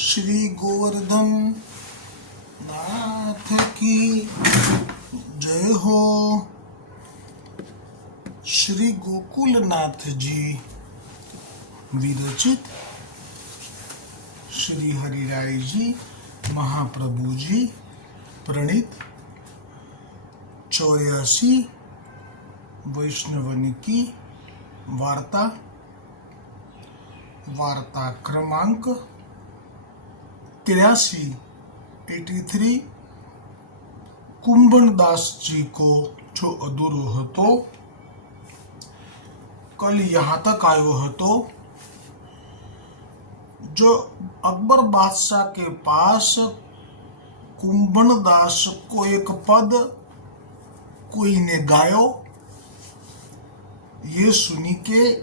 श्री गोवर्धन नाथ की जय हो। श्री गोकुलनाथ जी विरचित श्री हरिराय जी महाप्रभु जी प्रणीत 84 वैष्णवन की वार्ता क्रमांक 83 कुंभनदास जी को जो अधूरो हतो कल यहाँ तक आयो हतो। जो अकबर बादशाह के पास कुंभनदास को एक पद कोई ने गायो, ये सुनी के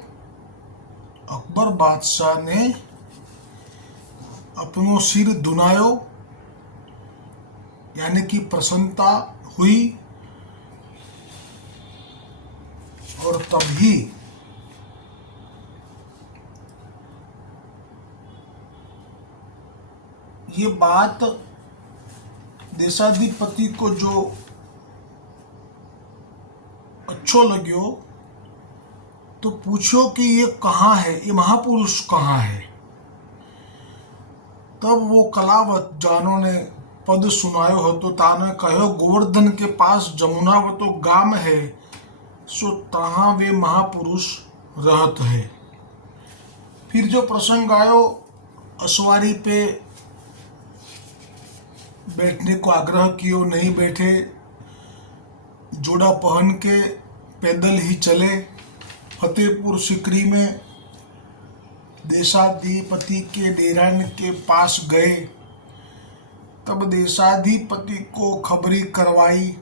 अकबर बादशाह ने अपनो सिर दुनायो, यानी कि प्रसन्नता हुई। और तभी ये बात देशाधिपति को जो अच्छो लग्यो तो पूछो कि ये कहाँ है, ये महापुरुष कहाँ है। तब वो कलावत जानो ने पद सुनायो हो तो ताने कहो गोवर्धन के पास जमुनावतो गाम है, सो तहाँ वे महापुरुष रहत है। फिर जो प्रसंग आयो असवारी पे बैठने को आग्रह कियो, नहीं बैठे, जोड़ा पहन के पैदल ही चले। फतेहपुर सिकरी में देशाधिपति के डेरान के पास गए, तब देशाधिपति को खबरी करवाई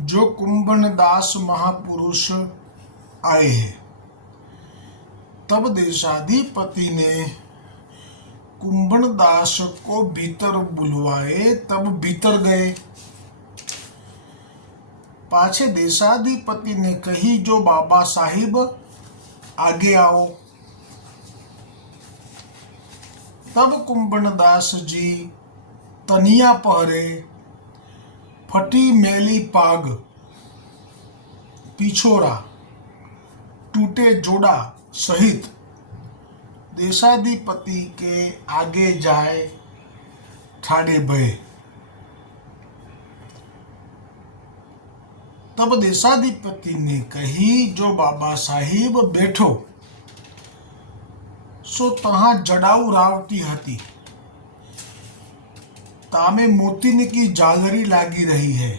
जो कुंभनदास महापुरुष आए हैं। तब देशाधिपति ने कुंभनदास को भीतर बुलवाए, तब भीतर गए। पाछे देशाधिपति ने कही जो बाबा साहिब आगे आओ। तब कुंभनदास जी तनिया पहरे, फटी मैली पाग, पिछोरा, टूटे जोड़ा सहित देशाधिपति के आगे जाए ठाड़े भये। तब देशाधिपति ने कही जो बाबा साहिब बैठो। सो तहाँ जड़ाऊ रावटी हती, तामे मोतीन की झालरी लागी रही है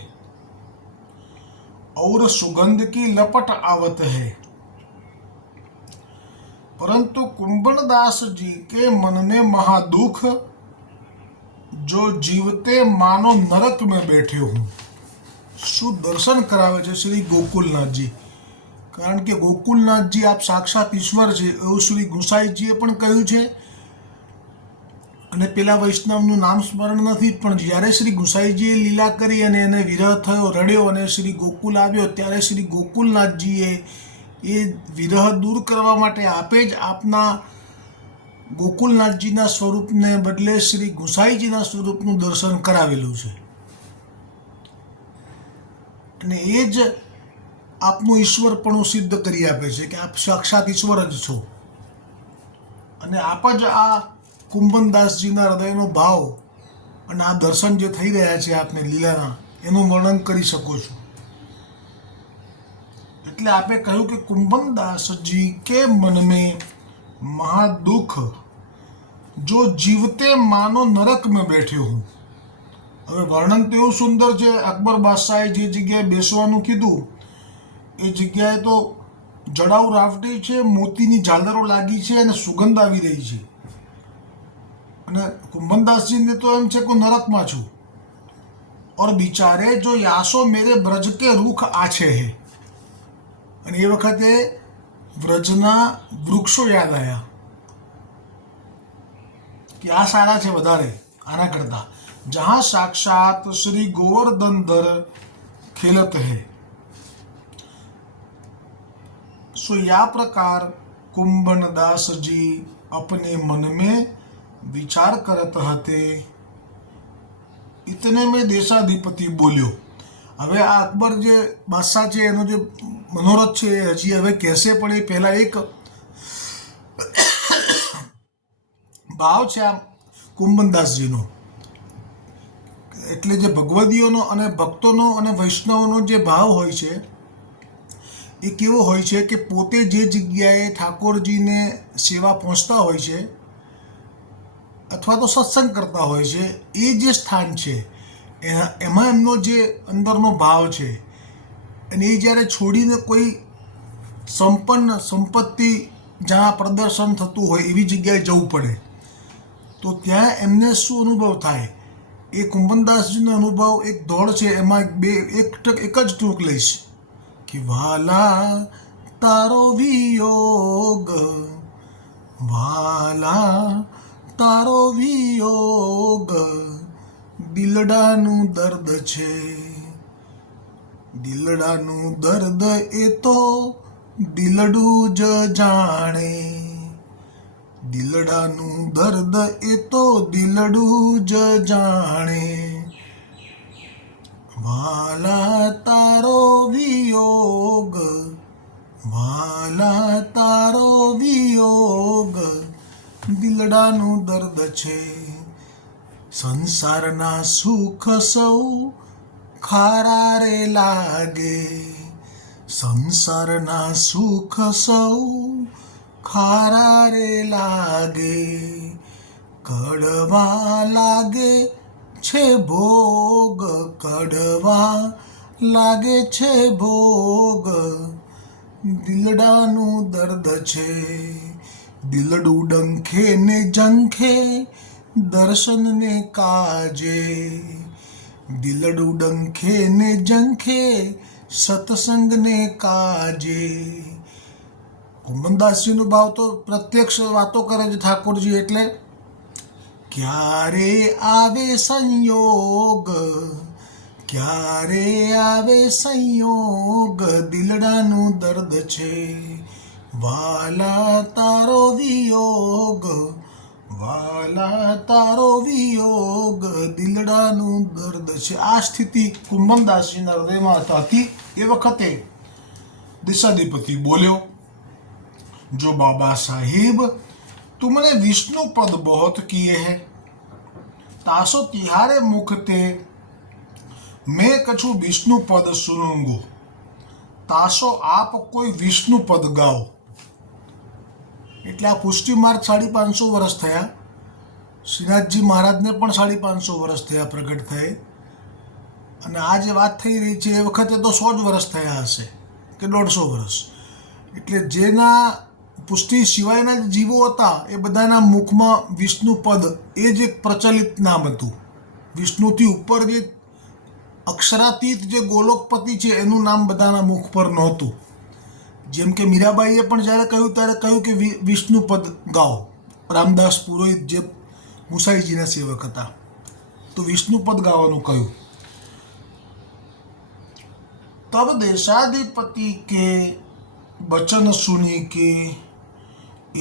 और सुगंध की लपट आवत है। परंतु कुंभनदास जी के मन में महादुख, जो जीवते मानो नरक में बैठे हूं। सुदर्शन करावे छे श्री गोकुलनाथ जी, कारण के गोकुलनाथ जी आप साक्षात ईश्वर छे एवं श्री गुसाईजीए पण कह्युं छे। अने पेला वैष्णवनुं नाम स्मरण नथी, पण ज्यारे श्री गुसाईजीए लीला करी अने एने विरह थयो, रड्यो अने श्री गोकुल आव्यो, त्यारे श्री गोकुलनाथजीए ये विरह दूर करवा माटे आपे ज आपना गोकुलनाथजीना स्वरूपने बदले श्री गुसाईजीना स्वरूपनुं दर्शन करावेલું છે। અને એ જ આપનું ઈશ્વરપણું સિદ્ધ કરી આપે છે કે આપ સાક્ષાત ઈશ્વર જ છો। અને આપ જ આ કુંભનદાસજીના હૃદયનો ભાવ અને આ દર્શન જે થઈ રહ્યા છે આપને લીલાના, એનું વર્ણન કરી શકો છો। એટલે આપે કહ્યું કે कुंभनदासजी के मन में महादुख, जो जीवते मानो नरक में बैठे हूँ। હવે વર્ણન તો એવું સુંદર છે, અકબર બાદશાહે જે જગ્યાએ બેસવાનું કીધું એ જગ્યાએ તો જડાઉ રાવટી છે, મોતીની ઝાલરો લાગી છે અને સુગંધ આવી રહી છે। અને કુંભનદાસજીને તો એમ છે કે હું નરકમાં છું। और बिचारे जो यासो मेरे ब्रज के रुख आछे है। અને એ વખતે વ્રજના વૃક્ષો યાદ આવ્યા કે આ સારા છે વધારે આના કરતા, जहाँ साक्षात श्री गोवर्धन धर खेलत है। सो या प्रकार कुंभनदास जी अपने मन में विचार करत हते इतने में देशाधिपति बोल्यो। હવે આ અકબર જે બાદશાહ છે એનો જે મનોરથ છે એ હજી હવે કહેશે, પણ એ પહેલા એક ભાવ છે આ કુંભનદાસજીનો, એટલે જે ભગવદીઓનો અને ભક્તોનો અને વૈષ્ણવોનો જે ભાવ હોય છે એ કેવો હોય છે કે પોતે જે જગ્યાએ ઠાકોરજીને સેવા પહોંચતા હોય છે અથવા તો સત્સંગ કરતા હોય છે એ જે સ્થાન છે એમાં એમનો જે અંદરનો ભાવ છે અને એ જ્યારે છોડીને કોઈ સંપન્ન સંપત્તિ જ્યાં પ્રદર્શન થતું હોય એવી જગ્યાએ જવું પડે તો ત્યાં એમને શું અનુભવ થાય? એ કુંભનદાસજીનો અનુભવ એક દોડ છે, એમાં એક જ ટૂંક લઈશ કે વાલા તારો વિયોગ, વાલા તારો વિયોગ દિલડાનું દર્દ છે, દિલડાનું દર્દ એ તો દિલડું જ જાણે, દિલડાનું દર્દ એ તો દિલડું જ જાણે, વાલા તારો વિયોગ, વાલા તારો વિયોગ દિલડાનું દર્દ છે, સંસારના સુખ સૌ ખારા રે લાગે, સંસારના સુખ સૌ ખારા રે લાગે, કડવા લાગે છે ભોગ, કડવા લાગે છે ભોગ દિલડાનું દર્દ છે, દિલડું ડંખે ને ઝંખે દર્શનને કાજે, દિલડું ડંખે ને ઝંખે સત્સંગને કાજે. કુંભનદાસજીનો ભાવ તો પ્રત્યક્ષ વાતો કરે છે ઠાકોરજી, એટલે ક્યારે આવે સંયોગ, ક્યારે આવે સંયોગ દિલડાનું દર્દ છે, વાલા તારો વિયોગ, વાલા તારો વિયોગ દિલડાનું દર્દ છે. આ સ્થિતિ કુંભનદાસજીના હૃદયમાં હતી. એ વખતે દેશાધિપતિ બોલ્યો, जो बाबा साहिब तुमने विष्णु पद बहुत किए हैं, तासो तिहारे मुख ते मैं कछु विष्णु पद सुनूंगो, तासो आप कोई विष्णु पद गाओ. એટલે આ પુષ્ટિ માર્ગ 550 વર્ષ થયા. શ્રીનાથજી મહારાજને પણ 550 વર્ષ થયા પ્રગટ થયે, અને આ જે વાત થઈ રહી છે એ વખતે તો 100 જ વર્ષ થયા હશે કે 150 વર્ષ. એટલે જેના પુષ્ટિ સિવાયના જે જીવો હતા એ બધાના મુખમાં વિષ્ણુ પદ એ જ એક પ્રચલિત નામ હતું. વિષ્ણુથી ઉપર જે અક્ષરાતીત જે ગોલોકપતિ છે એનું નામ બધાના મુખ પર નહોતું. જેમ કે મીરાબાઈએ પણ જ્યારે કહ્યું ત્યારે કહ્યું કે વિષ્ણુ પદ ગાઓ. રામદાસ પુરોહિત જે મુસાઈજીના સેવક હતા તો વિષ્ણુ પદ ગાવાનું કહ્યું. તબ દેશાધિપતિ કે बचन सुनी के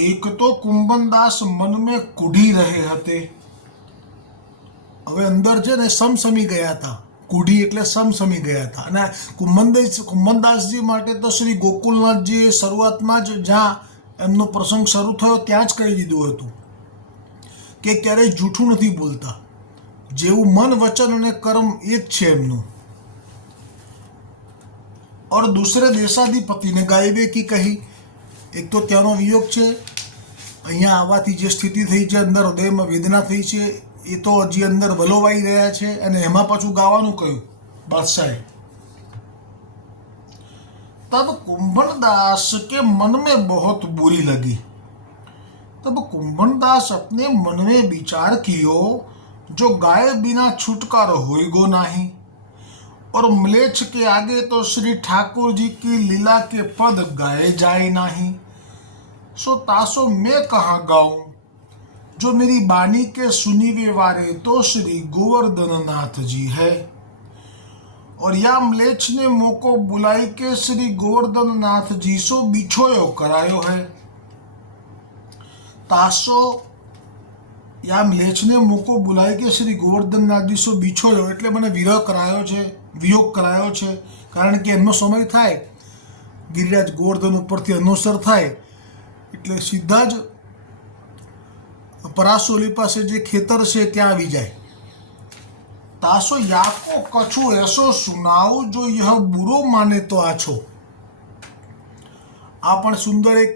एक तो कुंभनदास मन में कूढ़ी रहे हते. હવે અંદર છે ને સમસમી ગયા હતા. કૂઢી એટલે સમસમી ગયા હતા. અને કુંભનદાસજી માટે તો શ્રી ગોકુલનાથજીએ શરૂઆતમાં જ જ્યાં એમનો પ્રસંગ શરૂ થયો ત્યાં જ કહી દીધું હતું કે ક્યારેય જૂઠું નથી બોલતા. જેવું મન વચન અને કર્મ એક છે એમનું. और दूसरे देशाधिपति ने गायबे की कही. एक तो त्यानो वियोग છે, અહીંયા આવવાથી જે સ્થિતિ થઈ છે, અંદર હૃદયમાં વેદના થઈ છે, એ તો હજી અંદર વલોવાઈ રહ્યા છે, અને એમાં પાછું ગાવાનું કહ્યું બાદશાહે. तब कुंभनदास के मन में बहुत बुरी लगी. तब कुंभनदास अपने मन में विचार कियो, जो गाए बिना छुटकारो होएगो नहीं, और म्लेच्छ के आगे तो श्री ठाकुर जी की लीला के पद गाए जाए नहीं. सो तासो मैं कहाँ गाऊं, जो मेरी बानी के सुनी वे वारे तो श्री गोवर्धन नाथ जी है. और या म्लेच्छ ने मोको बुलाई के श्री गोवर्धन नाथ जी सो बिछोयो करायो है. तासो યા મ્લેચ્છને મોકો બોલાય કે શ્રી ગોવર્ધન નાદીસો બીછોયો એટલે મને વિરહ કરાયો છે, વિયોગ કરાયો છે. કારણ કે એમનો સમય થાય, ગિરિરાજ ગોવર્ધન ઉપરથી અનુસર થાય એટલે સીધા જ પરાસોલી પાસે જે ખેતર છે ત્યાં આવી જાય. તાસો યાકો કછુ એસો સુનાવ જો યહ બુરો માને તો આછો. આ પણ સુંદર એક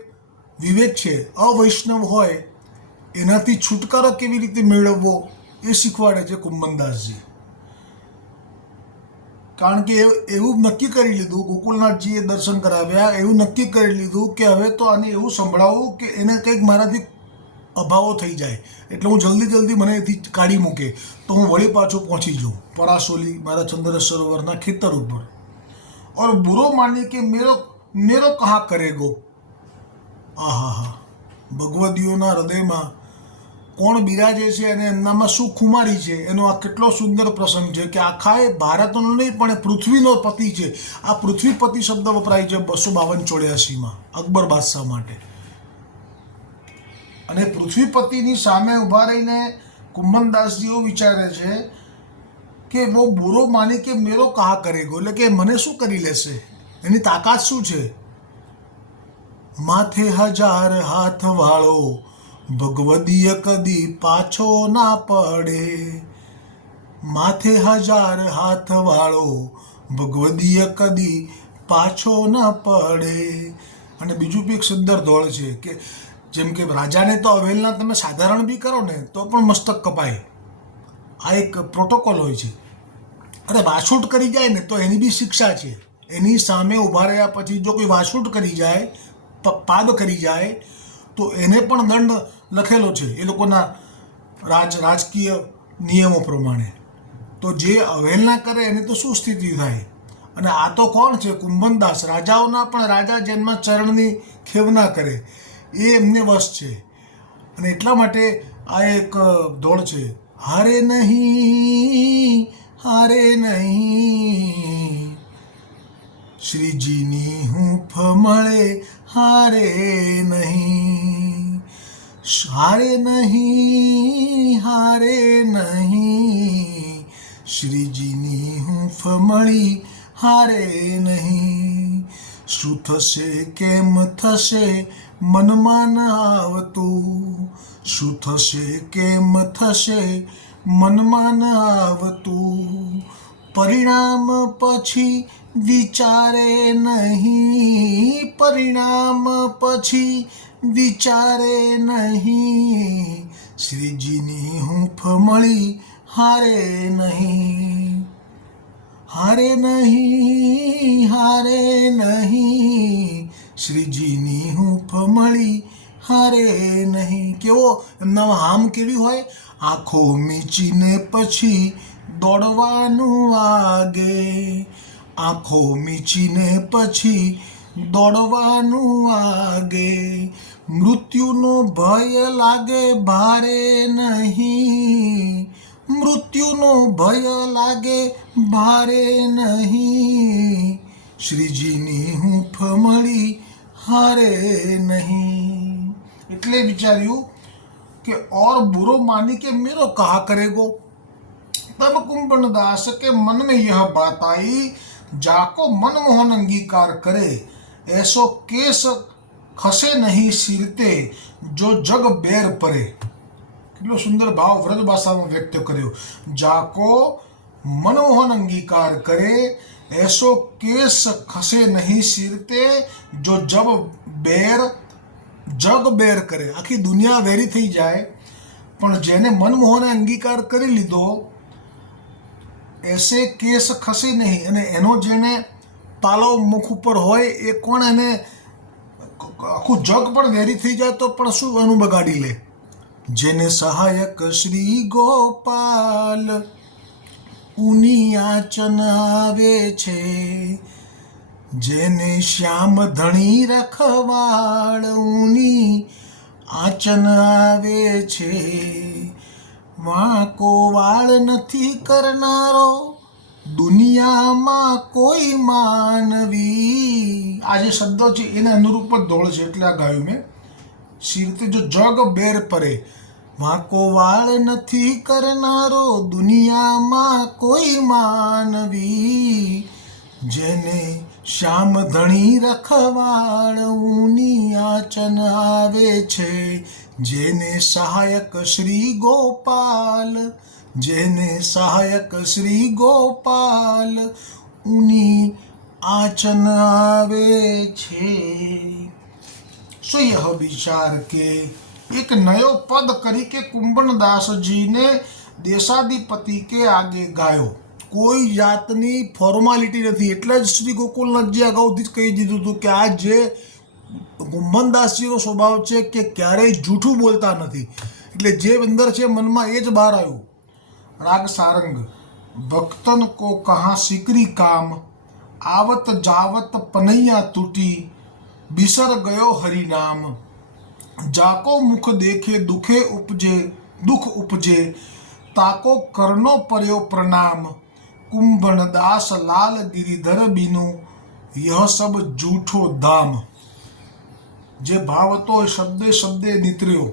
વિવેક છે. અવૈષ્ણવ હોય એનાથી છુટકારો કેવી રીતે મેળવવો એ શીખવાડે છે કુંભનદાસજી. કારણ કે એવું નક્કી કરી લીધું, ગોકુલનાથજીએ દર્શન કરાવ્યા, એવું નક્કી કરી લીધું કે હવે તો આને એવું સંભળાવું કે એને કંઈક મારાથી અભાવો થઈ જાય, એટલે હું જલ્દી મને એથી કાઢી મૂકે તો હું વળી પાછો પહોંચી જાઉં પરાસોલી મારા ચંદ્ર સરોવરના ખેતર ઉપર. ઓર બુરો માની કે મેરો કહા કરેગો. આહા, ભગવદીઓના હૃદયમાં કોણ બિરાજે છે અને એમનામાં શું ખુમારી છે એનો આ કેટલો સુંદર પ્રસંગ છે કે આખા એ ભારતનો નહીં પણ પૃથ્વીનો પતિ છે. આ પૃથ્વીપતિ શબ્દ વપરાય છે 252-84 અકબર બાદશાહ માટે. અને પૃથ્વીપતિની સામે ઊભા રહીને કુંભનદાસજી એવું વિચારે છે કે વો બુરો માની કે મેરો કહા કરેગો, એટલે કે મને શું કરી લેશે, એની તાકાત શું છે. માથે 1000 હાથ વાળો ભગવદીય કદી પાછો ના પડે. માથે 1000 હાથ વાળો ભગવદીય કદી પાછો ના પડે. અને બીજું બી એક સુંદર દોડ છે કે જેમ કે રાજાને તો અવેલના તમે સાધારણ બી કરો ને તો પણ મસ્તક કપાય. આ એક પ્રોટોકોલ હોય છે. અરે વાછૂટ કરી જાય ને તો એની બી શિક્ષા છે. એની સામે ઊભા રહ્યા પછી જો કોઈ વાછૂટ કરી જાય, પાદ કરી જાય તો એને પણ દંડ લખેલો છે એ લોકોના રાજકીય નિયમો પ્રમાણે. તો જે અવહેલના કરે એને તો શું સ્થિતિ થાય. અને આ તો કોણ છે? કુંભનદાસ. રાજાઓના પણ રાજા જેમના ચરણની ખેવના કરે એ એમને વશ છે. અને એટલા માટે આ એક દોડ છે. હારે નહીં શ્રીજીની હૂંફ મળે, હારે નહીં. શ્રીજીની હૂંફ મળી, હારે નહીં. શું થશે કેમ થશે મનમાં ન આવતું, શું થશે કેમ થશે મનમાં ન આવતું. પરિણામ પછી વિચારે નહીં, પરિણામ પછી વિચારે નહીં. શ્રીજીની હૂંફ મળી, હારે નહીં. હારે નહીં શ્રીજીની હૂંફ મળી, હારે નહીં. કેવો એમનામાં હામ કેવી હોય? આંખો મીચીને પછી દોડવાનું વાગે, આંખો મીચીને પછી દોડવાનું વાગે. મૃત્યુનો ભય લાગે ભારે નહીં, મૃત્યુનો ભય લાગે ભારે નહીં. શ્રીજીની હૂંફ મળી, હારે નહીં. એટલે વિચાર્યું કે और बुरो मानी के मेरो कहा करेगो. तब कुंभनदास के मन में यह बात आई, जाको मनमोहन अंगीकार करे, ऐसो केस खसे नहीं सिरते जो जग बेर परे. કેટલો સુંદર ભાવ વ્રજ ભાષામાં વ્યક્ત કર્યો. જાકો મનમોહન અંગીકાર કરે, એસો કેસ ખસે નહીં સિરતે જો જગ બેર કરે. આખી દુનિયા વેરી થઈ જાય પણ જેને મનમોહને અંગીકાર કરી લીધો એસે કેસ ખસે નહીં. અને એનો જેને તાલો મુખ ઉપર હોય એ કોણ? એને આખું જગ પણ વેરી થઈ જાય તો પણ શું એનું બગાડી લે. જેને સહાયક શ્રી ગોપાલ ઉની આચન આવે છે, જેને શ્યામ ધણી રખવાળ ઉની આચન આવે છે. વાંકો વાળ નથી કરનારો દુનિયામાં કોઈ માનવી. આ જે શબ્દો છે એને અનુરૂપ જ દોડ છે એટલે આ ગાયું મેં. સિરતે જો જગ બેર પરે, વાંકો વાળ નથી કરનારો દુનિયામાં કોઈ માનવી, જેને શ્યામ ધણી રખવાળ ઊની આચન આવે છે, જેને સહાયક શ્રી ગોપાલ, જેને સહાયક શ્રી ગોપાલ ઊની आचन आवे छे। सो यह विचार के एक नयो पद करी के कुंभनदास जी ने देशाधिपति के आगे गायो। कोई जातनी फॉर्मालिटी नहीं, એટલે જ શ્રી ગોકુલનાથજી અગાઉથી જ કહી દીધું હતું કે આ જે કુંભનદાસજીનો સ્વભાવ છે કે ક્યારેય જૂઠું બોલતા નથી, એટલે જે અંદર છે મનમાં એ જ બહાર આવ્યું। રાગ સારંગ। ભક્તન કો કહા સિકરી કામ, आवत जावत पनैया टूटी, बिसर गयो हरिनाम, जाको मुख देखे दुखे उपजे, दुख उपजे, ताको करनो पर्यो प्रणाम, कुंभनदास लाल गिरिधर बीनु, यह सब जूठो धाम। जे भाव હતો એ શબ્દે શબ્દે નીતર્યો।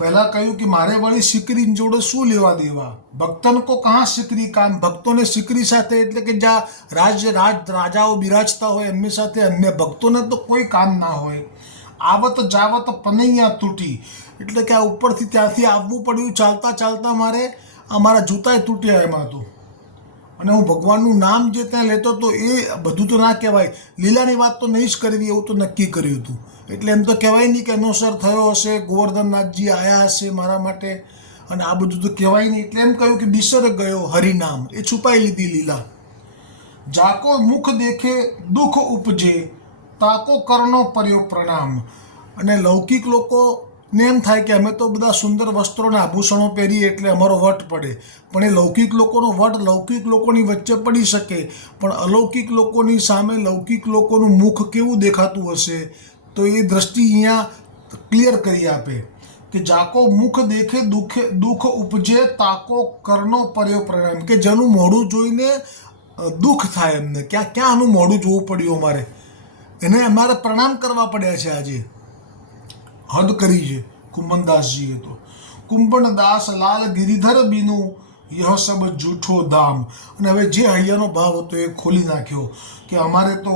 પહેલાં કહ્યું કે મારે વળી સિકરી જોડે શું લેવા દેવા, ભક્તન કો કહા સિકરી કામ, ભક્તોને સિકરી સાથે એટલે કે જ્યાં રાજાઓ બિરાજતા હોય એમની સાથે, અન્ય ભક્તોને તો કોઈ કામ ના હોય। આવત જાવત પનૈયા તૂટી, એટલે કે આ ઉપરથી ત્યાંથી આવવું પડ્યું ચાલતા ચાલતા, મારે અમારા જૂતાએ તૂટ્યા એમાં તો, અને હું ભગવાનનું નામ જે ત્યાં લેતો હતો એ બધું તો ના કહેવાય, લીલાની વાત તો નહીં જ કરવી એવું તો નક્કી કર્યું હતું, એટલે એમ તો કહેવાય નહીં કે અનુસર થયો હશે, ગોવર્ધનનાથજી આવ્યા હશે મારા માટે, અને આ બધું તો કહેવાય નહીં, એટલે એમ કહ્યું કે બિસર ગયો હરિનામ, એ છુપાઈ લીધી લીલા। જાકો મુખ દેખે દુઃખ ઉપજે, તાકો કરનો પર્યો પ્રણામ। અને લૌકિક લોકોને એમ થાય કે અમે તો બધા સુંદર વસ્ત્રોના આભૂષણો પહેરીએ એટલે અમારો વટ પડે, પણ એ લૌકિક લોકોનો વટ લૌકિક લોકોની વચ્ચે પડી શકે, પણ અલૌકિક લોકોની સામે લૌકિક લોકોનું મુખ કેવું દેખાતું હશે, તો એ દ્રષ્ટિ અહીંયા ક્લિયર કરી આપે કે જાકો મુખ દેખે દુઃખ ઉપજે, તાકો કરનો પર્યો પ્રણામ, કે જેનું મોઢું જોઈને દુઃખ થાય એમને, ક્યાં આનું મોઢું જોવું પડ્યું અમારે, એને અમારે પ્રણામ કરવા પડ્યા છે આજે, હદ કરી છે કુંભનદાસજીએ તો। કુંભનદાસ લાલ ગિરિધર બીનું यह सब जूठो धाम। અને હવે જે હૈયાનો ભાવ હતો એ ખોલી નાખ્યો કે અમારે તો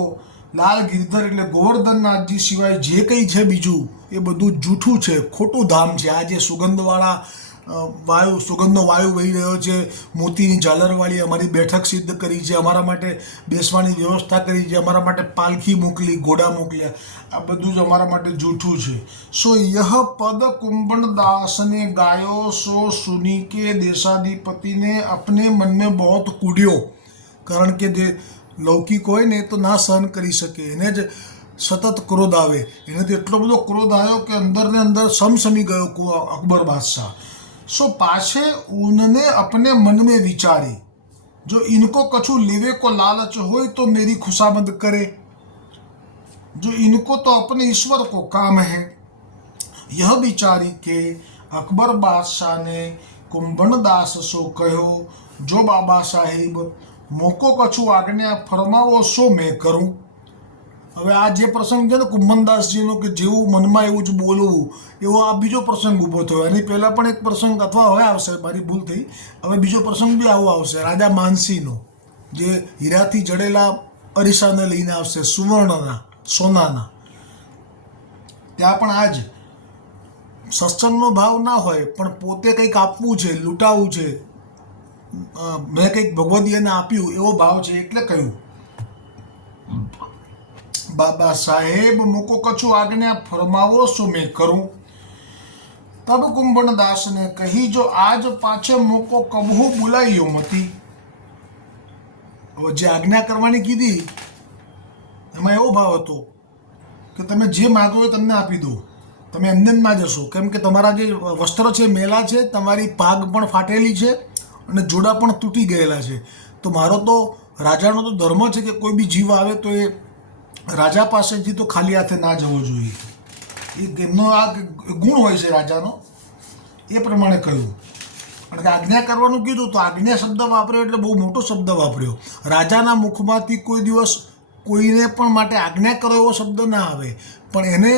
લાલ ગિરધર એટલે ગોવર્ધનનાથજી સિવાય જે કંઈ છે બીજું એ બધું જૂઠું છે, ખોટું ધામ છે। આ જે સુગંધવાળા સુગંધનો વાયુ વહી રહ્યો છે, મોતીની ઝાલરવાળી અમારી બેઠક સિદ્ધ કરી છે, અમારા માટે બેસવાની વ્યવસ્થા કરી છે, અમારા માટે પાલખી મોકલી, ઘોડા મોકલ્યા, આ બધું જ અમારા માટે જૂઠું છે। સો यह पद कुंभनदास ने गायो, सो सुनी के देशाधिपति ने अपने मन में बहुत कूड्यो, કારણ કે જે લૌકિક હોય ને તો ના સહન કરી શકે, એને જ સતત ક્રોધ આવે, એને તો એટલો બધો ક્રોધ આવ્યો કે અંદર ને અંદર સમસમી ગયો અકબર બાદશાહ। सो पाछे उनने अपने मन में विचारी, जो इनको कछु लेवे को लालच हो तो मेरी खुशामद करे, जो इनको तो अपने ईश्वर को काम है। यह विचारी के अकबर बादशाह ने कुंभनदास सो कहो, जो बाबा साहिब मोको कछु आज्ञा फरमावो सो मैं करूँ। હવે આ જે પ્રસંગ છે ને કુંભનદાસજીનો કે જેવું મનમાં એવું જ બોલવું, એવો આ બીજો પ્રસંગ ઊભો થયો। એની પહેલાં પણ એક પ્રસંગ અથવા હવે આવશે, મારી ભૂલ થઈ, હવે બીજો પ્રસંગ બી આવો આવશે, રાજા માનસીનો, જે હીરાથી જડેલા અરીસાને લઈને આવશે, સુવર્ણના, સોનાના। ત્યાં પણ આ જ સત્સંગનો ભાવ ના હોય, પણ પોતે કંઈક આપવું છે, લૂંટાવવું છે, મેં કંઈક ભગવદીયાને આપ્યું એવો ભાવ છે, એટલે કહ્યું बाबा साहेब मुको कछु आज्ञा फरमावो सो मैं करूं। तब कुंभनदास ने कही, जो आज पाछे मुको कबहू बुलाइयो मती। जे आज्ञा करवानी कीधी एमां एवो भाव हतो કે તમે જે માગો એ તમને આપી દો, તમે અંદરમાં જશો, કેમ કે તમારા જે વસ્ત્ર છે મેલા છે, તમારી પાગ પણ ફાટેલી છે અને જોડા પણ તૂટી ગયેલા છે, તો મારો તો રાજાનો તો ધર્મ છે કે કોઈ બી જીવ આવે તો એ રાજા પાસેથી તો ખાલી હાથે ના જવો જોઈએ, એ એમનો આ ગુણ હોય છે રાજાનો, એ પ્રમાણે કહ્યું। અને આજ્ઞા કરવાનું કીધું તો આજ્ઞા શબ્દ વાપર્યો એટલે બહુ મોટો શબ્દ વાપર્યો। રાજાના મુખમાંથી કોઈ દિવસ કોઈને પણ માટે આજ્ઞા કરો એવો શબ્દ ના આવે, પણ એને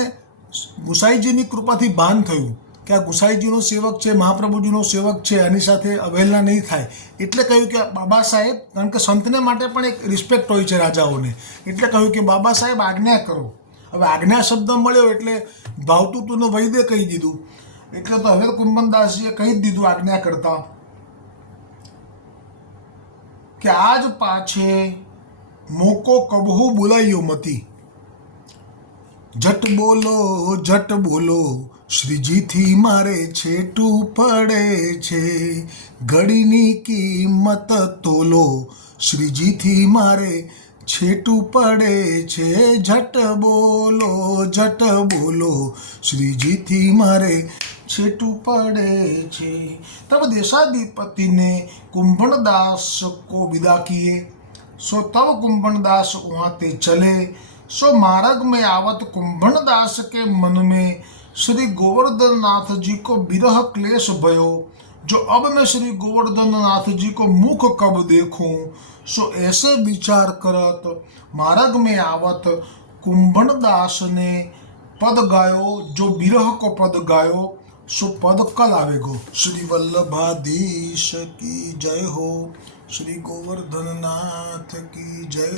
ગુસાઈજીની કૃપાથી ભાન થયું કે આ ગુસાઈજીનો સેવક છે, મહાપ્રભુજીનો સેવક છે, આની સાથે અવહેલના નહીં થાય. એટલે કહ્યું કે બાબા સાહેબ, કારણ કે સંતને માટે પણ એક રિસ્પેક્ટ હોય છે રાજાઓને, એટલે કહ્યું કે બાબા સાહેબ આજ્ઞા કરો. હવે આજ્ઞા શબ્દ મળ્યો એટલે ભાવતું તું વૈદે કહી દીધું, એટલે તો હવે કુંભનદાસજીએ કહી જ દીધું આજ્ઞા કરતા કે આજ પાછે મોકો કબહુ બોલાયો મતી, જટ બોલો શ્રીજીથી મારે છેટું પડે છે, ઘડીની કિંમત તોલો શ્રીજીથી મારે છેટું પડે છે, જટ બોલો શ્રીજીથી મારે છેટું પડે છે. तब देशाधिपति ने कुंभनदास को विदा किए, सो तब कुंभनदास वहाँ ते चले. सो मार्ग में आवत कुंभनदास के मन में श्री गोवर्धन नाथ जी को विरह क्लेश भयो, जो अब मैं श्री गोवर्धन नाथ जी को मुख कब देखूं. सो ऐसे विचार करत मार्ग में आवत कुंभनदास ने पद गायो, जो विरह को पद गायो सो पद कल आवेगो. श्री वल्लभाधीश की जय हो, श्री गोवर्धन नाथ की जय.